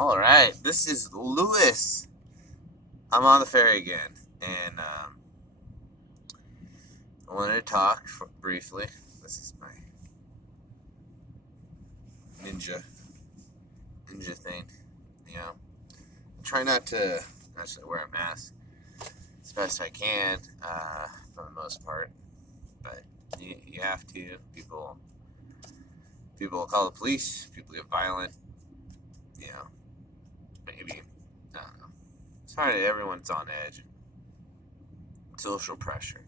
All right, this is Lewis. I'm on the ferry again, and I wanted to talk briefly. This is my ninja thing. You know, try not to actually wear a mask as best I can, for the most part. But you have to. People will call the police. People get violent. You know, maybe I don't know. It's hard. Everyone's on edge. Social pressure.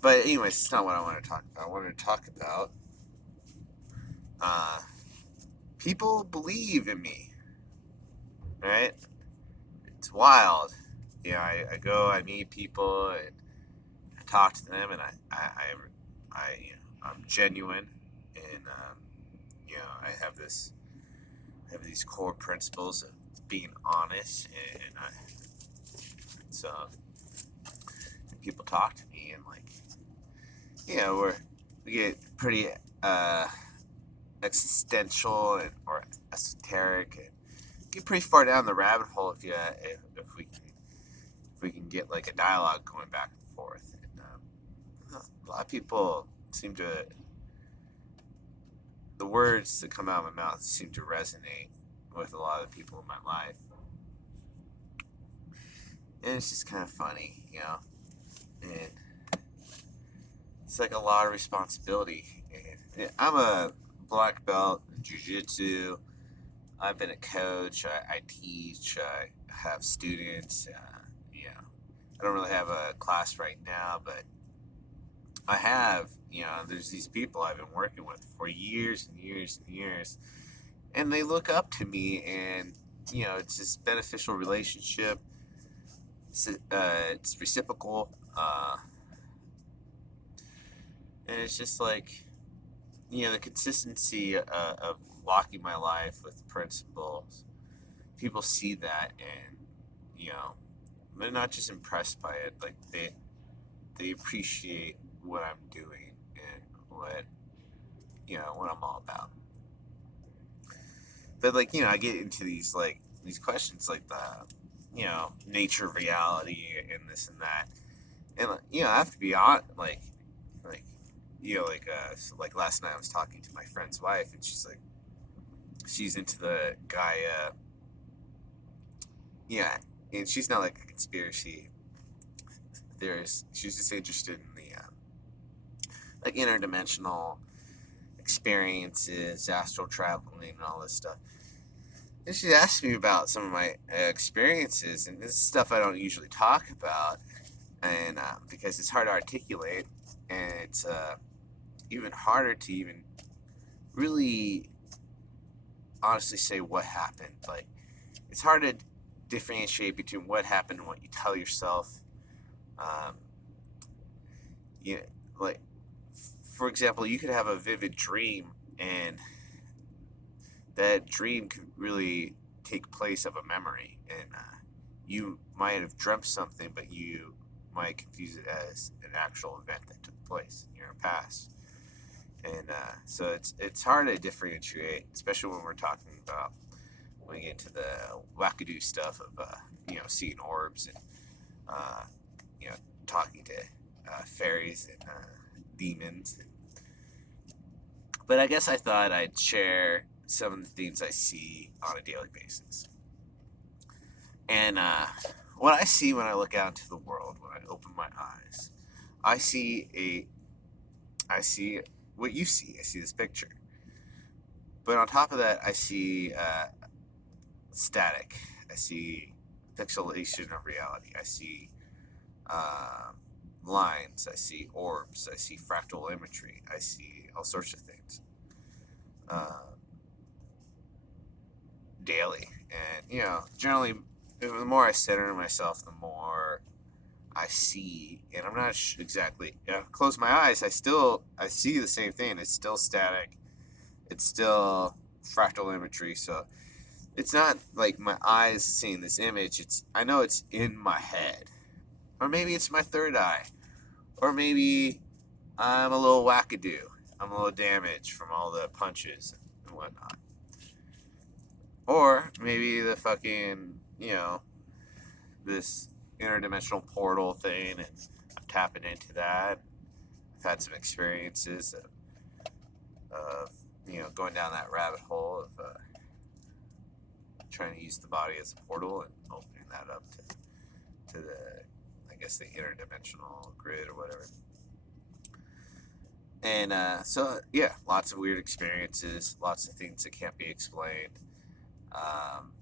But anyways, it's not what I want to talk about. I wanted to talk about uh, people believe in me, right? It's wild. I go, I meet people, and I talk to them, and I'm genuine, and I have these core principles of being honest, and so people talk to me, and we get pretty uh, existential or esoteric, and get pretty far down the rabbit hole if we can get like a dialogue going back and forth. And a lot of people seem to the words that come out of my mouth seem to resonate with a lot of the people in my life, and it's just kind of funny, And it's like a lot of responsibility. And I'm a black belt in jiu-jitsu. I've been a coach. I teach. I have students. I don't really have a class right now, but I have. There's these people I've been working with for years and years and years, and they look up to me, and it's this beneficial relationship. It's reciprocal, and it's just like the consistency of locking my life with principles. People see that, and they're not just impressed by it. Like they appreciate what I'm doing and what I'm all about. But I get into these questions like the nature of reality and this and that, and I have to be on like so like last night I was talking to my friend's wife, and she's into the guy, yeah, and she's not like a conspiracy theorist. She's just interested in the like interdimensional experiences, astral traveling, and all this stuff. And she asked me about some of my experiences, and this is stuff I don't usually talk about, and because it's hard to articulate, and it's even harder to even really honestly say what happened. Like, it's hard to differentiate between what happened and what you tell yourself. Um, you like, for example, you could have a vivid dream, and that dream could really take place of a memory, and you might have dreamt something, but you might confuse it as an actual event that took place in your past. And so it's hard to differentiate, especially when we're talking about when we get into the wackadoo stuff of seeing orbs, and uh, you know talking to fairies and demons. But I guess I thought I'd share some of the things I see on a daily basis. And what I see when I look out into the world, when I open my eyes, I see what you see. I see this picture. But on top of that, I see static. I see pixelation of reality. I see lines. I see orbs. I see fractal imagery. I see all sorts of things daily. And, generally, the more I center myself, the more I see. And I'm not exactly, close my eyes, I see the same thing. It's still static. It's still fractal imagery. So it's not like my eyes seeing this image. I know it's in my head. Or maybe it's my third eye. Or maybe I'm a little wackadoo. I'm a little damaged from all the punches and whatnot. Or maybe the fucking, this interdimensional portal thing, and I'm tapping into that. I've had some experiences of going down that rabbit hole of trying to use the body as a portal and opening that up to the, I guess, the interdimensional grid or whatever. And so, yeah, lots of weird experiences, lots of things that can't be explained. Um,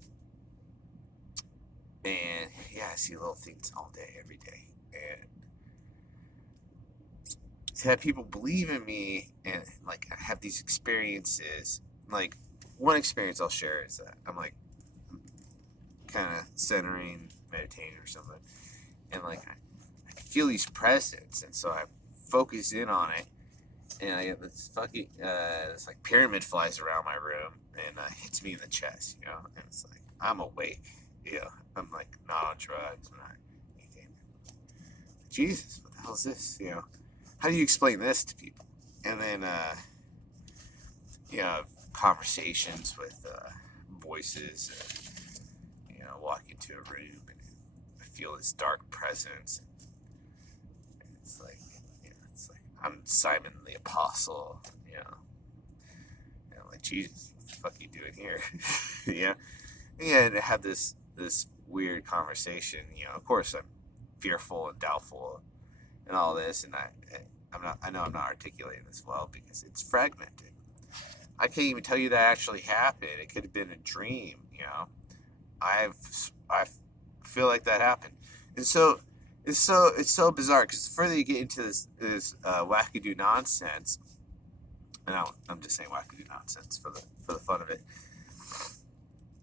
and yeah, I see little things all day, every day. And to have people believe in me and like I have these experiences, like one experience I'll share is that I'm like kind of centering, meditating or something, and like I can feel these presence, and so I focus in on it, and I get this fucking this like pyramid flies around my room and hits me in the chest, and it's like I'm awake, I'm like not on drugs, not anything. Jesus, what the hell is this? How do you explain this to people? And then conversations with voices, walk into a room and I feel this dark presence. And it's like I'm Simon the Apostle, like Jesus, what the fuck are you doing here? And to have this weird conversation. Of course I'm fearful and doubtful and all this, and I know I'm not articulating this well because it's fragmented. I can't even tell you that actually happened. It could have been a dream. I feel like that happened, and so it's so bizarre because the further you get into this wackadoo nonsense, and I'm just saying wackadoo nonsense for the fun of it.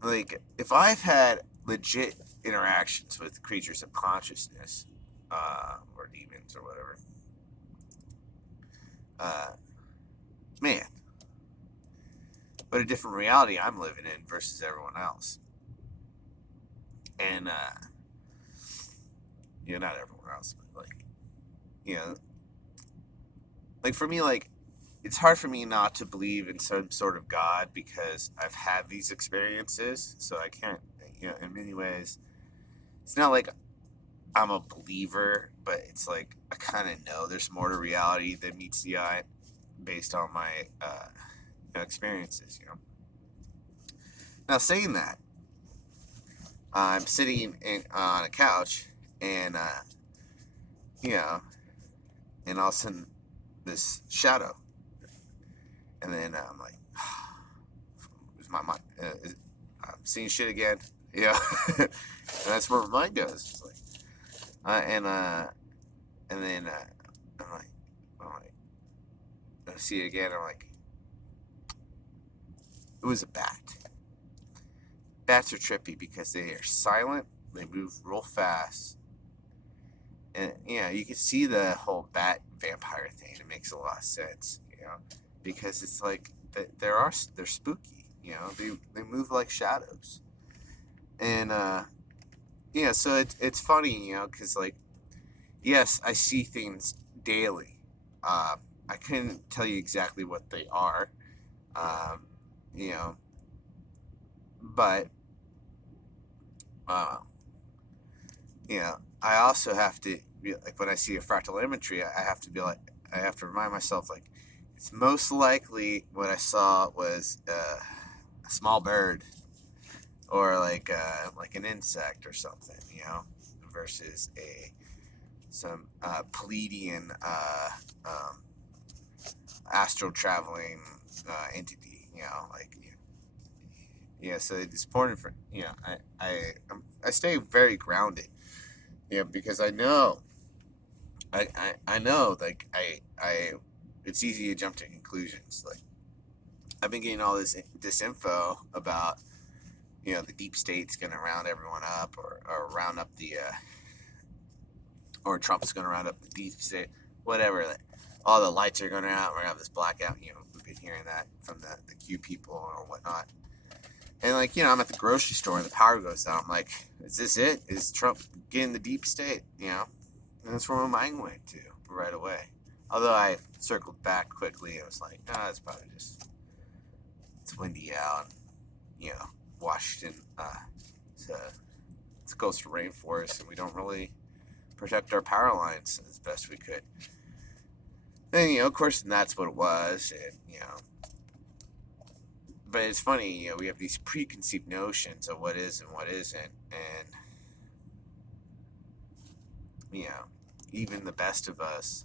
Like if I've had legit interactions with creatures of consciousness, or demons or whatever, man, what a different reality I'm living in versus everyone else. And not everyone else, but like for me, like it's hard for me not to believe in some sort of God because I've had these experiences. So I can't, in many ways, it's not like I'm a believer, but it's like I kind of know there's more to reality than meets the eye based on my experiences. Now, saying that, I'm sitting on a couch, and and all of a sudden, this shadow, and then I'm like, is my mind? I'm seeing shit again, and that's where my mind goes. It's like, and then I'm like, I see it again. I'm like, it was a bat. Bats are trippy because they are silent. They move real fast, and you can see the whole bat vampire thing. It makes a lot of sense, because it's like they're spooky. They move like shadows, and so it's funny, because like yes, I see things daily. I couldn't tell you exactly what they are, um, you know, but uh, I also have to be like when I see a fractal imagery, I have to be like, I have to remind myself like it's most likely what I saw was a small bird or like an insect or something, versus some Pleiadian um, astral traveling entity, so it's important for I stay very grounded, because I know I know like I it's easy to jump to conclusions. Like I've been getting all this info about the deep state's going to round everyone up or round up the or Trump's going to round up the deep state, whatever. Like, all the lights are going out. We're going to have this blackout. We've been hearing that from the Q people or whatnot. And like, I'm at the grocery store and the power goes out. I'm like, is this it? Is Trump getting the deep state? And that's where my mind went to right away. Although I circled back quickly, it was like, it's probably just, it's windy out. Washington, to the coastal rainforest, and we don't really protect our power lines as best we could. And, of course, that's what it was, and, but it's funny, we have these preconceived notions of what is and what isn't, and, even the best of us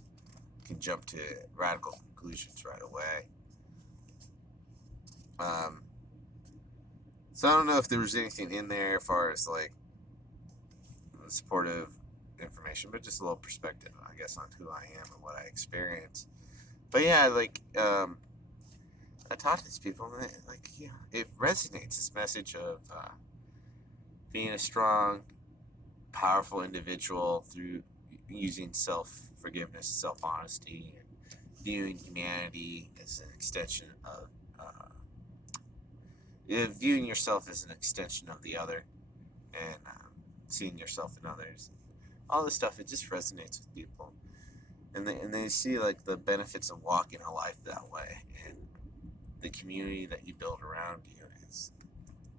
can jump to radical conclusions right away. So I don't know if there was anything in there as far as like supportive information, but just a little perspective, I guess, on who I am and what I experience. But yeah, I talk to these people, and it resonates. This message of being a strong, powerful individual through using self-forgiveness, self-honesty, and viewing humanity as an extension of viewing yourself as an extension of the other, and seeing yourself in others. All this stuff, it just resonates with people, and they see like the benefits of walking a life that way, and the community that you build around you is,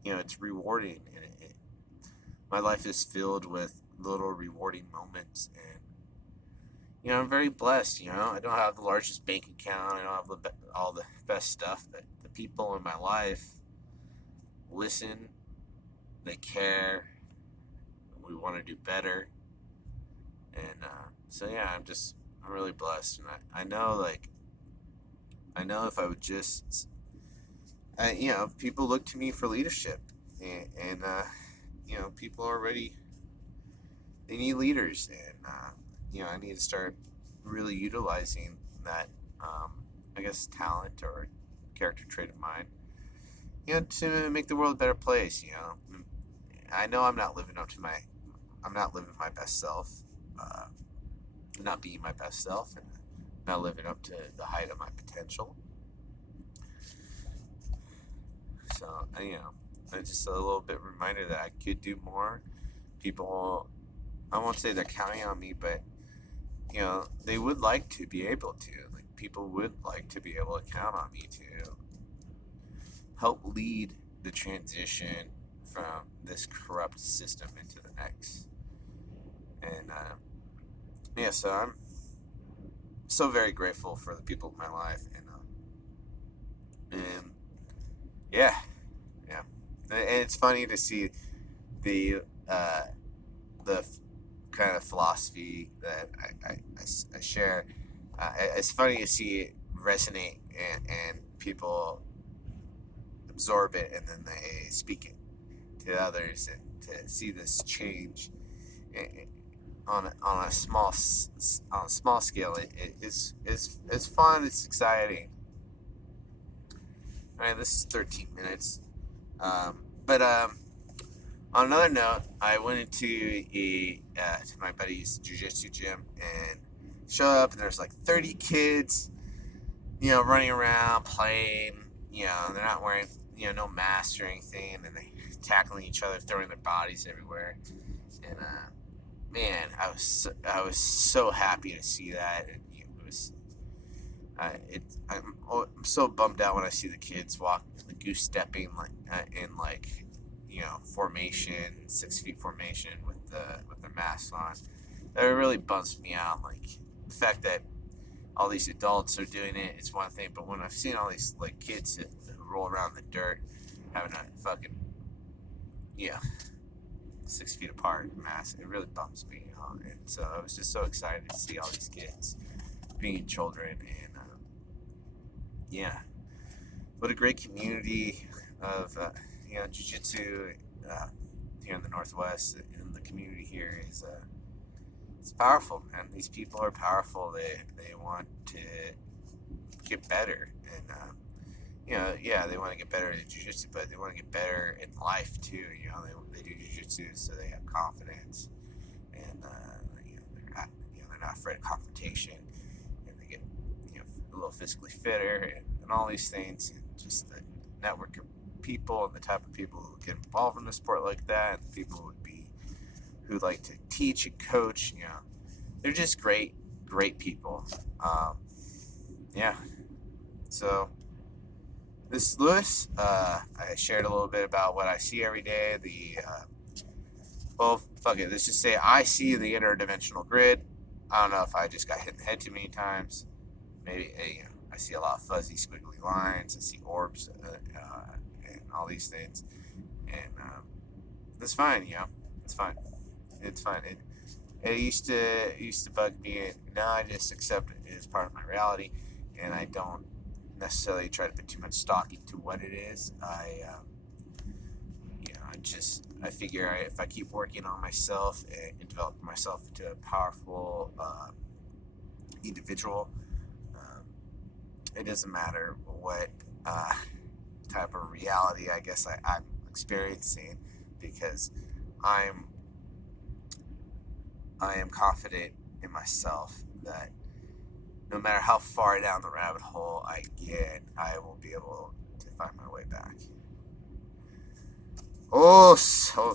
it's rewarding, and my life is filled with little rewarding moments, and I'm very blessed. I don't have the largest bank account, I don't have all the best stuff, but the people in my life listen, they care, we want to do better, and so yeah, I'm really blessed, and I know if I would just, people look to me for leadership, and people already, they need leaders, and I need to start really utilizing that, I guess, talent or character trait of mine, to make the world a better place. I know I'm not living my best self, not being my best self, and not living up to the height of my potential. So, just a little bit reminder that I could do more. People, I won't say they're counting on me, but, they would like to be able to. Like, people would like to be able to count on me to help lead the transition from this corrupt system into the next. And, so I'm so very grateful for the people in my life, and yeah, and it's funny to see the kind of philosophy that I share. It's funny to see it resonate, and people absorb it, and then they speak it to others, and to see this change on a small scale, it's fun. It's exciting. All right, this is 13 minutes. But on another note, I went into to my buddy's jiu-jitsu gym, and showed up, and there's like 30 kids, running around playing. They're not wearing no masks or anything, and they tackling each other, throwing their bodies everywhere. And man, I was so happy to see that, and it was. I'm so bummed out when I see the kids walk, the goose stepping in formation, 6 feet formation with their masks on. That really bums me out. Like, the fact that all these adults are doing it, it's one thing, but when I've seen all these kids who roll around in the dirt, having a fucking 6 feet apart mask, it really bums me. And so I was just so excited to see all these kids being children, and what a great community of jiu-jitsu here in the Northwest. And the community here is it's powerful, man. These people are powerful. They want to get better, and they want to get better at jiu-jitsu, but they want to get better in life too. They do jiu-jitsu so they have confidence, and they're not afraid of confrontation, and they get a little physically fitter, and all these things, and just the network of people, and the type of people who get involved in a sport like that, and the people who like to teach and coach. They're just great people. So This is Lewis. I shared a little bit about what I see every day. Well, fuck it. Let's just say I see the interdimensional grid. I don't know if I just got hit in the head too many times. Maybe I see a lot of fuzzy, squiggly lines. I see orbs and all these things, and that's fine. It's fine. It's fine. It used to bug me, and now I just accept it as part of my reality, and I don't necessarily try to put too much stock into what it is. I figure if I keep working on myself and developing myself into a powerful individual, um, it doesn't matter what uh, type of reality I guess I'm experiencing, because I'm I am confident in myself that no matter how far down the rabbit hole I get, I will be able to find my way back. Oh, so.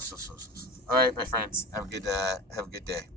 All right, my friends, have a good day.